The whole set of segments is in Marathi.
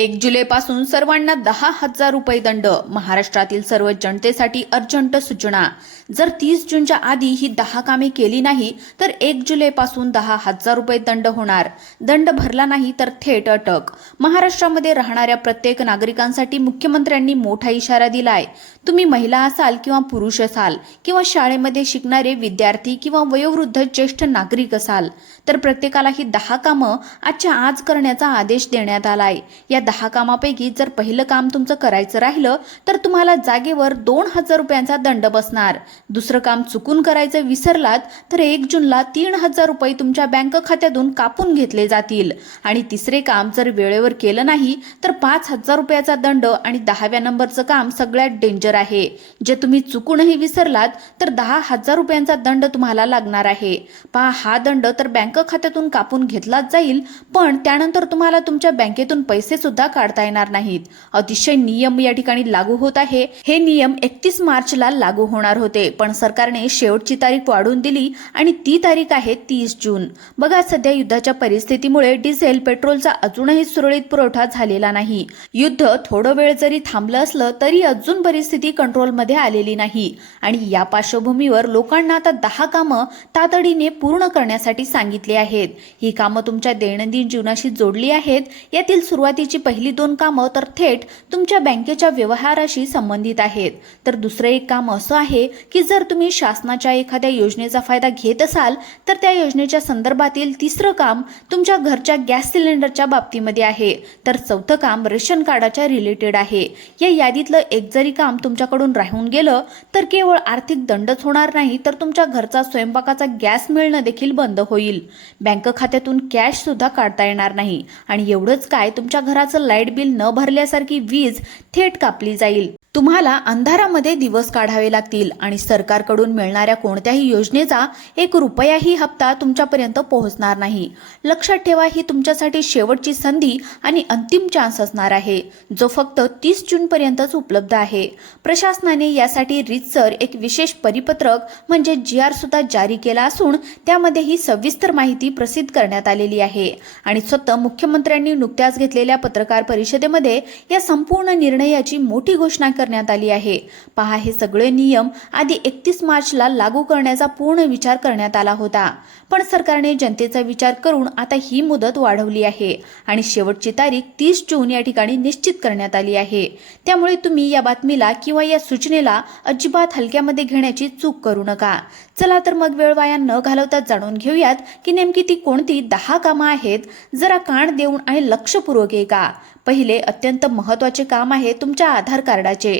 1 जुलैपासून सर्वांना 10,000 रुपये दंड. महाराष्ट्रातील सर्व जनतेसाठी अर्जंट सूचना. जर 30 जूनच्या आधी ही 10 कामे केली नाही तर 1 जुलैपासून 10,000 रुपये दंड होणार. दंड भरला नाही तर थेट अटक. महाराष्ट्रामध्ये राहणाऱ्या प्रत्येक नागरिकांसाठी मुख्यमंत्र्यांनी मोठा इशारा दिलाय. तुम्ही महिला असाल किंवा पुरुष असाल किंवा शाळेमध्ये शिकणारे विद्यार्थी किंवा वयोवृद्ध ज्येष्ठ नागरिक असाल तर प्रत्येकाला ही 10 कामं आजच्या आज करण्याचा आदेश देण्यात आलाय. या 10 कामापैकी जर पहिलं काम तुमचं करायचं राहिलं तर तुम्हाला जागेवर 2,000 रुपयांचा दंड बसणार. दुसरं काम चुकून करायचं विसरलात तर 1 जूनला 3,000 रुपये तुमच्या बँक खात्यातून कापून घेतले जातील. आणि तिसरे काम जर वेळेवर केलं नाही तर 5,000 रुपयाचा दंड. आणि 10व्या नंबरचं काम सगळ्यात डेंजर आहे. जे तुम्ही चुकूनही विसरलात तर 10,000 रुपयांचा दंड तुम्हाला लागणार आहे. पहा, हा दंड तर बँक खात्यातून कापून घेतलाच जाईल, पण त्यानंतर तुम्हाला तुमच्या बँकेतून पैसे सुद्धा काढता येणार नाहीत. अतिशय नियम या ठिकाणी लागू होत आहे. हे नियम 31 मार्चला लागू होणार होते, पण सरकारने शेवटची तारीख वाढवून दिली आणि ती तारीख आहे 30 जून. बघा, सध्या युद्धाच्या परिस्थितीमुळे डिझेल पेट्रोलचा अजूनही सुरळीत पुरवठा झालेला नाही. युद्ध थोडं वेळ जरी थांबलं असलं तरी अजून परिस्थिती कंट्रोलमध्ये आलेली नाही. आणि या पार्श्वभूमीवर लोकांना आता 10 कामं तातडीने पूर्ण करण्यासाठी सांगितले आहेत. ही कामं तुमच्या दैनंदिन जीवनाशी जोडली आहेत. यातील सुरुवातीची पहिली 2 कामं तर थेट तुमच्या बँकेच्या व्यवहाराशी संबंधित आहेत. तर दुसरं एक काम असं आहे की जर तुम्ही शासनाच्या एखाद्या योजनेचा फायदा घेत असाल तर त्या योजनेच्या संदर्भातील तिसरं काम तुमच्या घरच्या गॅस सिलेंडरच्या बाबतीमध्ये आहे. तर चौथं काम रेशन कार्डाच्या रिलेटेड आहे. या यादीतलं एक जरी काम तुमच्याकडून राहून गेलं तर केवळ आर्थिक दंडच होणार नाही तर तुमच्या घरचा स्वयंपाकाचा गॅस मिळणं देखील बंद होईल. बँक खात्यातून कॅश सुद्धा काढता येणार नाही. आणि एवढंच काय, तुमच्या घराचं लाईट बिल न भरल्यासारखी वीज थेट कापली जाईल. तुम्हाला अंधारामध्ये दिवस काढावे लागतील आणि सरकारकडून मिळणाऱ्या कोणत्याही योजनेचा 1 रुपयाही हप्ता तुमच्यापर्यंत पोहोचणार नाही. लक्षात ठेवा, ही तुमच्यासाठी शेवटची संधी आणि अंतिम चान्स असणार आहे, जो फक्त 30 जून पर्यंतच उपलब्ध आहे. प्रशासनाने यासाठी रीतसर एक विशेष परिपत्रक म्हणजे GR सुद्धा जारी केला असून त्यामध्ये ही सविस्तर माहिती प्रसिद्ध करण्यात आलेली आहे. आणि स्वतः मुख्यमंत्र्यांनी नुकत्याच घेतलेल्या पत्रकार परिषदेमध्ये या संपूर्ण निर्णयाची मोठी घोषणा करण्यात आली आहे. पहा, हे सगळे नियम आधी 31 मार्चला लागू करण्याचा पूर्ण विचार करण्यात आला होता, पण सरकारने जनतेचा विचार करून आता ही मुदत वाढवली आहे आणि शेवटची तारीख 30 जून या ठिकाणी निश्चित करण्यात आली आहे. त्यामुळे तुम्ही या बातमीला किंवा या सूचनेला अजिबात हलक्यामध्ये घेण्याची चूक करू नका. चला तर मग वेळ वाया न घालवता जाणून घेऊयात की नेमकी ती कोणती 10 कामं आहेत. जरा कान देऊन आणि लक्षपूर्वक ऐका. पहिले अत्यंत महत्त्वाचे काम आहे तुमच्या आधार कार्डाचे.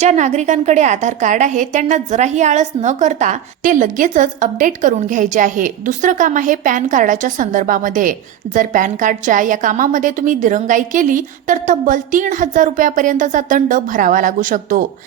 ज्या नागरिकांकडे आधार कार्ड आहे त्यांना जराही आळस न करता ते लगेचच अपडेट करून घ्यायचे आहे. दुसरं काम आहे पॅन कार्डाच्या संदर्भामध्ये. जर पॅन कार्डच्या या कामामध्ये तुम्ही दिरंगाई केली तर तब्बल 3,000 रुपयापर्यंतचा दंड भरावा लागू शकतो.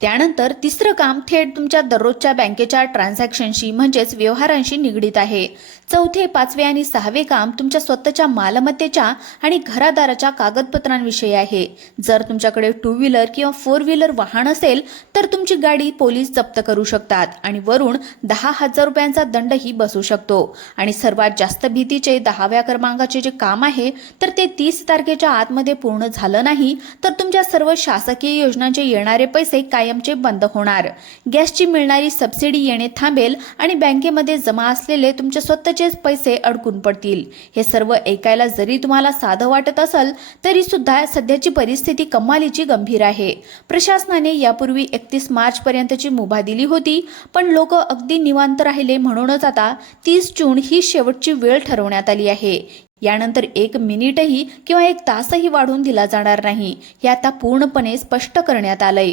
त्यानंतर तिसरं काम थेट तुमच्या दररोजच्या बँकेच्या ट्रान्झॅक्शनशी म्हणजेच व्यवहारांशी निगडीत आहे. चौथे, 5वे आणि 6वे काम तुमच्या स्वतःच्या मालमत्तेच्या आणि घरादाराच्या कागदपत्रांविषयी आहे. जर तुमच्याकडे 2 व्हीलर किंवा 4 व्हीलर वाहन असेल तर तुमची गाडी पोलीस जप्त करू शकतात आणि वरून 10,000 रुपयांचा दंडही बसू शकतो. आणि सर्वात जास्त भीतीचे 10व्या क्रमांकाचे जे काम आहे तर ते 30 तारखेच्या आतमध्ये पूर्ण झालं नाही तर तुमच्या सर्व शासकीय योजनांचे येणारे पैसे कायमचे बंद होणार. गॅसची मिळणारी सबसिडी येणे थांबेल आणि बँकेमध्ये जमा असलेले तुमचे स्वतःचेच पैसे अडकून पडतील. हे सर्व ऐकायला जरी तुम्हाला साधं वाटत असेल तरी सुद्धा सध्याची परिस्थिती कमालीची गंभीर आहे. प्रशासनाने यापूर्वी 31 मार्च पर्यंतची मुभा दिली होती, पण लोक अगदी निवांत राहिले म्हणूनच आता 30 जून ही शेवटची वेळ ठरवण्यात आली आहे. यानंतर 1 मिनिटही किंवा 1 तासही वाढवून दिला जाणार नाही, हे आता पूर्णपणे स्पष्ट करण्यात आलंय.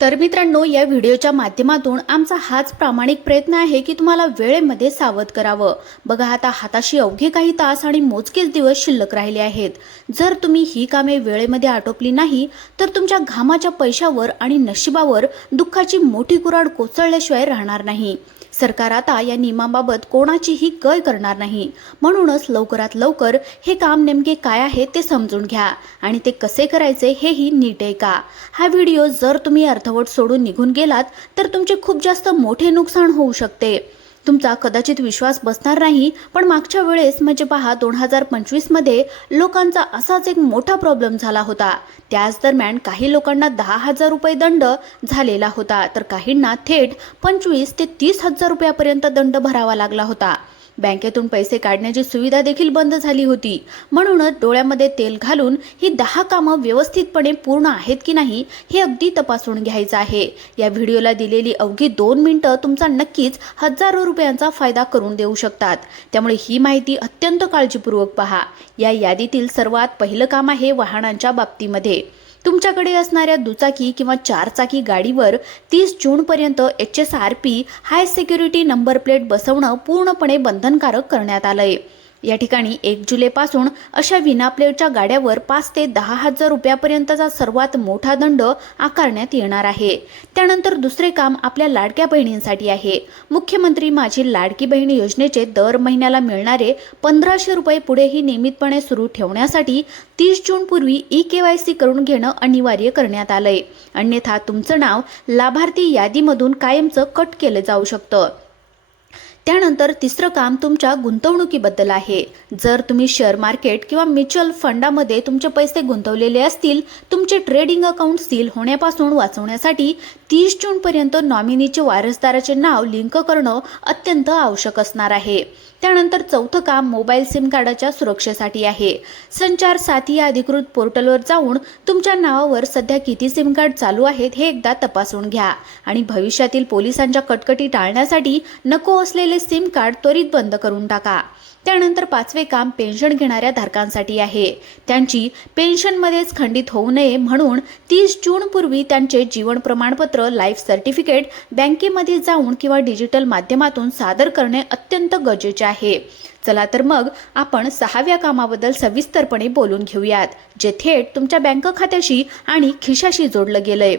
तर मित्रांनो, या व्हिडिओच्या माध्यमातून आमचा हाच प्रामाणिक प्रयत्न आहे की तुम्हाला वेळेमध्ये सावध करावं. बघा, आता हाताशी अवघे काही तास आणि मोजकेच दिवस शिल्लक राहिले आहेत. जर तुम्ही ही कामे वेळेमध्ये आटोपली नाही तर तुमच्या घामाच्या पैशावर आणि नशिबावर दुःखाची मोठी कुऱ्हाड कोसळल्याशिवाय राहणार नाही. सरकार आता या नियमाबाबत कोणाचीही गय करणार नाही. म्हणूनच लवकरात लवकर हे काम नेमके काय आहे ते समजून घ्या आणि ते कसे करायचे हेही नीट ऐका. हा व्हिडिओ जर तुम्ही अर्धवट सोडून निघून गेलात तर तुमचे खूप जास्त मोठे नुकसान होऊ शकते. तुमचा कदाचित विश्वास बसणार नाही, पण मागच्या वेळेस म्हणजे पहा 2025 मध्ये लोकांचा असाच एक मोठा प्रॉब्लेम झाला होता. त्याच दरम्यान काही लोकांना 10,000 रुपये दंड झालेला होता, तर काहींना थेट 25 ते 30,000 रुपयापर्यंत दंड भरावा लागला होता. बँकेतून पैसे काढण्याची सुविधा देखील बंद झाली होती. म्हणूनच डोळ्यामध्ये तेल घालून ही 10 कामं व्यवस्थितपणे पूर्ण आहेत की नाही हे अगदी तपासून घ्यायचं आहे. या व्हिडिओला दिलेली अवघी 2 मिनिटं तुमचा नक्कीच हजारो रुपयांचा फायदा करून देऊ शकतात. त्यामुळे ही माहिती अत्यंत काळजीपूर्वक पहा. या यादीतील सर्वात पहिलं काम आहे वाहनांच्या बाबतीमध्ये. तुमच्याकडे असणाऱ्या दुचाकी किंवा 4 चाकी गाडीवर 30 जूनपर्यंत HSRP हाय सिक्युरिटी नंबर प्लेट बसवणं पूर्णपणे बंधनकारक करण्यात आलंय. या ठिकाणी 1 जुलैपासून अशा विना प्लेटच्या गाड्यावर 5 ते 10,000 रुपयापर्यंतचा सर्वात मोठा दंड आकारण्यात येणार आहे. त्यानंतर दुसरे काम आपल्या लाडक्या बहिणींसाठी आहे. मुख्यमंत्री माझी लाडकी बहीण योजनेचे दर महिन्याला मिळणारे 1,500 रुपये पुढेही नियमितपणे सुरू ठेवण्यासाठी 30 जून पूर्वी EKYC करून घेणं अनिवार्य करण्यात आलंय. अन्यथा तुमचं नाव लाभार्थी यादीमधून कायमचं कट केलं जाऊ शकतं. त्यानंतर तिसरं काम तुमच्या गुंतवणुकीबद्दल आहे. जर तुम्ही शेअर मार्केट किंवा म्युच्युअल फंडामध्ये तुमचे पैसे गुंतवलेले असतील, तुमचे ट्रेडिंग अकाउंट सील होण्यापासून वाचवण्यासाठी 30 जूनपर्यंत नॉमिनीचे वारसदाराचे नाव लिंक करणं अत्यंत आवश्यक असणार आहे. त्यानंतर चौथं काम मोबाईल सिम कार्डाच्या सुरक्षेसाठी आहे. संचार साथी या अधिकृत पोर्टलवर जाऊन तुमच्या नावावर सध्या किती सिम कार्ड चालू आहेत हे एकदा तपासून घ्या आणि भविष्यातील पोलिसांच्या कटकटी टाळण्यासाठी नको असलेले सिम कार्ड त्वरित बंद करून टाका. त्यानंतर 5वे काम पेन्शन घेणाऱ्या धारकांसाठी आहे. त्यांची पेन्शनमध्येच खंडित होऊ नये म्हणून 30 जून पूर्वी त्यांचे जीवन प्रमाणपत्र, लाईफ सर्टिफिकेट बँकेमध्ये जाऊन किंवा डिजिटल माध्यमातून सादर करणे अत्यंत गरजेचे आहे. चला तर मग आपण 6व्या कामाबद्दल सविस्तरपणे बोलून घेऊयात, जे थेट तुमच्या बँक खात्याशी आणि खिशाशी जोडलं गेलंय.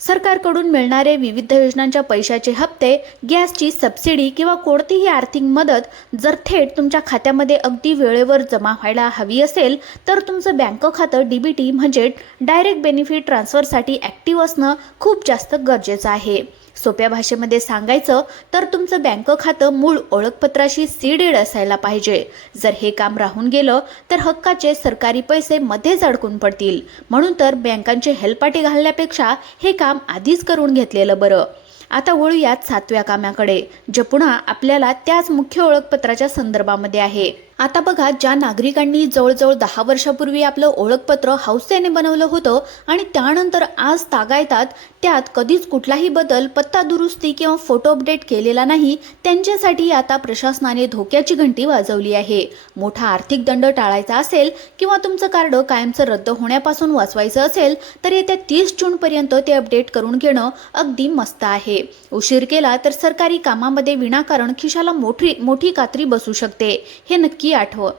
सरकारकडून मिळणारे विविध योजनांच्या पैशाचे हप्ते, गॅसची सबसिडी किंवा कोणतीही आर्थिक मदत जर थेट तुमच्या खात्यामध्ये अगदी वेळेवर जमा व्हायला हवी असेल तर तुमचं बँक खातं DBT म्हणजे डायरेक्ट बेनिफिट ट्रान्सफरसाठी ॲक्टिव्ह असणं खूप जास्त गरजेचं आहे. सोप्या भाषेमध्ये सांगायचं तर तुमचं बँक खातं मूळ ओळखपत्राशी सीडेड असायला पाहिजे. जर हे काम राहून गेलं तर हक्काचे सरकारी पैसे मध्येच अडकून पडतील. म्हणून तर बँकांचे हेलपाटे घालण्यापेक्षा हे काम आधीच करून घेतलेलं बरं. आता वळूयात 7व्या कामाकडे, जे पुन्हा आपल्याला त्याच मुख्य ओळखपत्राच्या संदर्भामध्ये आहे. आता बघा, ज्या नागरिकांनी जवळजवळ 10 वर्षापूर्वी आपलं ओळखपत्र हौसेने बनवलं होतं आणि त्यानंतर आज तागायतात त्यात कधीच कुठलाही बदल, पत्ता दुरुस्ती किंवा फोटो अपडेट केलेला नाही, त्यांच्यासाठी आता प्रशासनाने धोक्याची घंटी वाजवली आहे. मोठा आर्थिक दंड टाळायचा असेल किंवा तुमचं कार्ड कायमचं रद्द होण्यापासून वाचवायचं असेल तर येत्या 30 जूनपर्यंत ते अपडेट करून घेणं अगदी मस्त आहे. उशीर केला तर सरकारी कामामध्ये विनाकारण खिशाला मोठी कात्री बसू शकते, हे नक्की आठवा.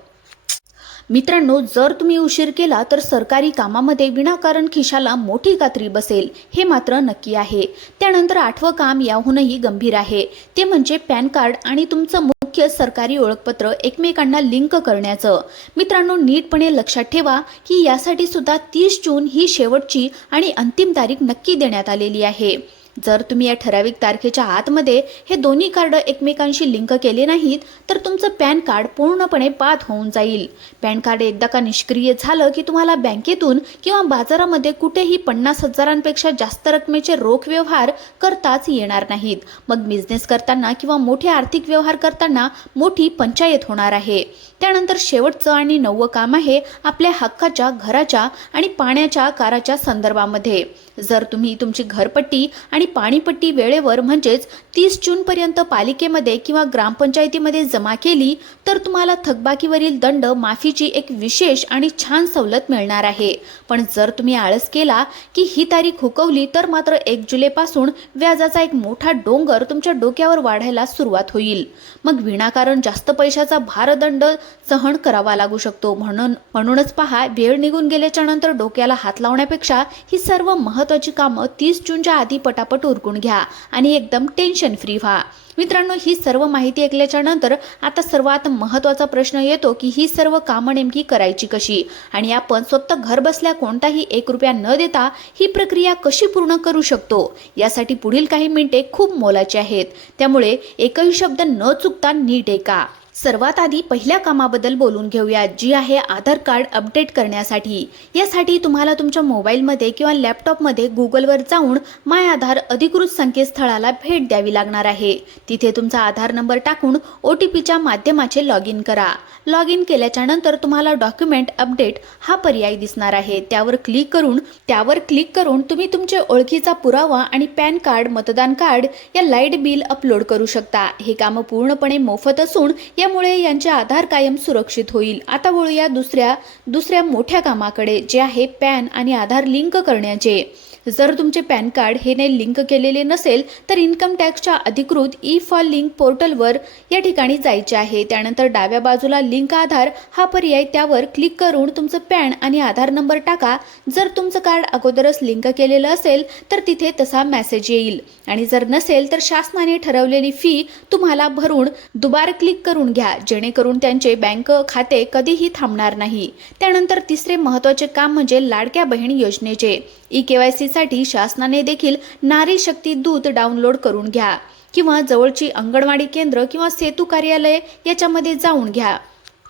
मित्रांनो, जर तुम्ही उशीर केला तर सरकारी कामामध्ये विनाकारण खिशाला मोठी कात्री बसेल, हे मात्र नक्की आहे. त्यानंतर 8वं काम याहूनही गंभीर आहे. ते म्हणजे पॅन कार्ड आणि तुमचं मुख्य सरकारी ओळखपत्र एकमेकांना लिंक करण्याचं. मित्रांनो, नीटपणे लक्षात ठेवा की यासाठी सुद्धा 30 जून ही शेवटची आणि अंतिम तारीख नक्की देण्यात आलेली आहे. जर तुम्ही या ठराविक तारखेच्या आतमध्ये हे दोन्ही कार्ड एकमेकांशी लिंक केले नाहीत तर तुमचं पॅन कार्ड पूर्णपणे बाद होऊन जाईल. पॅन कार्ड एकदा का निष्क्रिय झालं की तुम्हाला बँकेतून किंवा बाजारामध्ये कुठेही 50,000पेक्षा जास्त रकमेचे रोख व्यवहार करताच येणार नाहीत. मग बिझनेस करताना किंवा मोठे आर्थिक व्यवहार करताना मोठी पंचायत होणार आहे. त्यानंतर शेवटचं आणि 9वं काम आहे आपल्या हक्काच्या घराच्या आणि पाण्याच्या काराच्या संदर्भामध्ये. जर तुम्ही तुमची घरपट्टी आणि पाणीपट्टी वेळेवर म्हणजेच 30 जूनपर्यंत पालिकेमध्ये किंवा ग्रामपंचायतीमध्ये जमा केली तर तुम्हाला थकबाकीवरील दंड माफीची एक विशेष आणि छान सवलत मिळणार आहे. पण जर तुम्ही आळस केला की ही तारीख हुकवली तर मात्र 1 जुलैपासून व्याजाचा एक मोठा डोंगर तुमच्या डोक्यावर वाढायला सुरुवात होईल. मग विनाकारण जास्त पैशाचा भारदंड सहन करावा लागू शकतो. म्हणूनच पहा, वेळ निघून गेल्याच्या नंतर डोक्याला हात लावण्यापेक्षा ही सर्व महत्त्वाची कामं 30 जूनच्या आधी पटापट पटापट उरकून घ्या आणि एकदम टेन्शन फ्री व्हा। मित्रांनो, ही सर्व माहिती ऐकल्याच्या नंतर आता सर्वात महत्त्वाचा प्रश्न येतो की ही सर्व कामं नेमकी करायची कशी आणि आपण स्वतः घर बसल्या कोणताही 1 रुपया न देता ही प्रक्रिया कशी पूर्ण करू शकतो। यासाठी पुढील काही मिनिटे खूप मोलाची आहेत, त्यामुळे एकही शब्द न चुकता नीट ऐका। सर्वात आधी पहिल्या कामाबद्दल बोलून घेऊया, जी आहे आधार कार्ड अपडेट करण्यासाठी। यासाठी तुम्हाला तुमच्या मोबाईलमध्ये किंवा लॅपटॉपमध्ये गुगलवर जाऊन माय आधार अधिकृत संकेतस्थळाला भेट द्यावी लागणार आहे। तिथे तुमचा आधार नंबर टाकून OTPच्या माध्यमाचे लॉग इन करा। लॉग इन केल्याच्या नंतर तुम्हाला डॉक्युमेंट अपडेट हा पर्याय दिसणार आहे। त्यावर क्लिक करून तुम्ही तुमचे ओळखीचा पुरावा आणि पॅन कार्ड, मतदान कार्ड या लाईट बिल अपलोड करू शकता। हे काम पूर्णपणे मोफत असून यामुळे यांचे आधार कायम सुरक्षित होईल। आता वळूया दुसऱ्या मोठ्या कामाकडे, जे आहे पॅन आणि आधार लिंक करण्याचे। जर तुमचे पॅन कार्ड हे लिंक केलेले नसेल तर इन्कम टॅक्सच्या अधिकृत ई-फाईल लिंक पोर्टलवर या ठिकाणी जायचे आहे। त्यानंतर डाव्या बाजूला लिंक आधार हा पर्याय, त्यावर क्लिक करून तुमचं पॅन आणि आधार नंबर टाका। जर तुमचं कार्ड अगोदरच लिंक केलेलं असेल तर तिथे तसा मेसेज येईल आणि जर नसेल तर शासनाने ठरवलेली फी तुम्हाला भरून दुबार क्लिक करून घ्या, जेणेकरून त्यांचे बँक खाते कधीही थांबणार नाही। त्यानंतर तिसरे महत्त्वाचे काम म्हणजे लाडक्या बहीण योजनेचे। ई-KYC साठी शासनाने देखील नारी शक्ती दूत डाउनलोड करून घ्या किंवा जवळची अंगणवाडी केंद्र किंवा सेतू कार्यालय याच्यामध्ये जाऊन घ्या।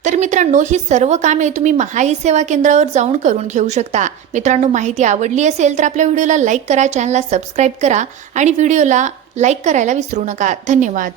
तर मित्रांनो, ही सर्व कामे तुम्ही महाई सेवा केंद्रावर जाऊन करून घेऊ शकता। मित्रांनो, माहिती आवडली असेल तर आपल्या व्हिडिओला लाईक करा, चॅनलला सबस्क्राईब करा आणि व्हिडिओला लाईक करायला विसरू नका। धन्यवाद।